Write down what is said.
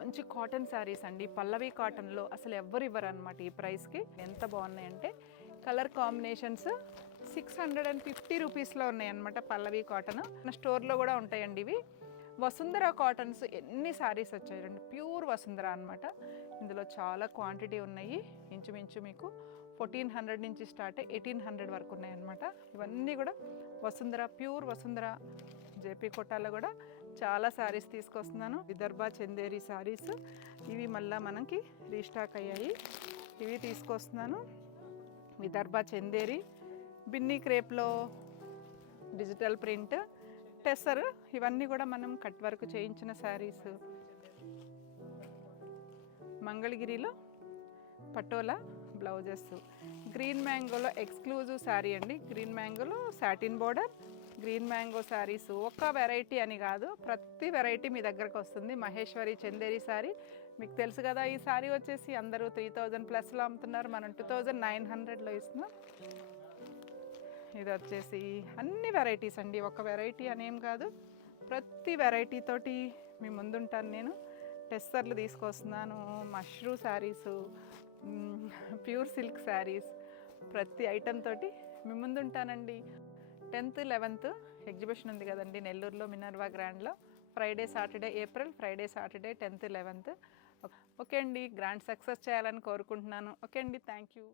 మంచి కాటన్ శారీస్ అండి, పల్లవి కాటన్లో అసలు ఎవ్వరు ఇవ్వరు అనమాట ఈ ప్రైస్కి. ఎంత బాగున్నాయంటే కలర్ కాంబినేషన్స్ 650 రూపీస్లో ఉన్నాయన్నమాట. పల్లవి కాటన్ మన స్టోర్లో కూడా ఉంటాయండి ఇవి. వసుంధర కాటన్స్ ఎన్ని శారీస్ వచ్చాయండి, ప్యూర్ వసుంధర అనమాట. ఇందులో చాలా క్వాంటిటీ ఉన్నాయి. ఇంచుమించు మీకు 1400 నుంచి స్టార్ట్ 1800 వరకు ఉన్నాయన్నమాట. ఇవన్నీ కూడా వసుంధర, ప్యూర్ వసుంధర. జేపీ కోటాలో కూడా చాలా శారీస్ తీసుకొస్తున్నాను. విదర్భ చందేరి శారీస్ ఇవి మళ్ళీ మనకి రీస్టాక్ అయ్యాయి. ఇవి తీసుకొస్తున్నాను. విదర్భ చందేరి, బిన్నీ క్రేప్లో డిజిటల్ ప్రింట్, టెస్సర్, ఇవన్నీ కూడా మనం కట్ వర్క్ చేయించిన శారీస్. మంగళగిరిలో పటోలా బ్లౌజెస్. గ్రీన్ మ్యాంగోలో ఎక్స్క్లూజివ్ శారీ అండి. గ్రీన్ మ్యాంగోలో satin border, green mango saris. ఒక్క వెరైటీ అని కాదు, ప్రతి వెరైటీ మీ దగ్గరకు వస్తుంది. మహేశ్వరి చందేరి శారీ మీకు తెలుసు కదా. ఈ శారీ వచ్చేసి అందరూ 3000+ అమ్ముతున్నారు, మనం 2900లో ఇస్తున్నాం. ఇది వచ్చేసి అన్ని వెరైటీస్ అండి, ఒక వెరైటీ అనేం కాదు, ప్రతి వెరైటీ తోటి మీ ముందుంటాను నేను. టెస్సర్లు తీసుకొస్తున్నాను, మష్రూ శారీసు, ప్యూర్ సిల్క్ శారీస్, ప్రతి ఐటెం తోటి మీ ముందుంటానండి. 10th 11th ఎగ్జిబిషన్ ఉంది కదండి నెల్లూరులో మినర్వా గ్రాండ్లో. Friday Saturday April, Friday Saturday 10th 11th. Okay అండి, గ్రాండ్ సక్సెస్ చేయాలని కోరుకుంటున్నాను. ఓకే అండి, థ్యాంక్ యూ.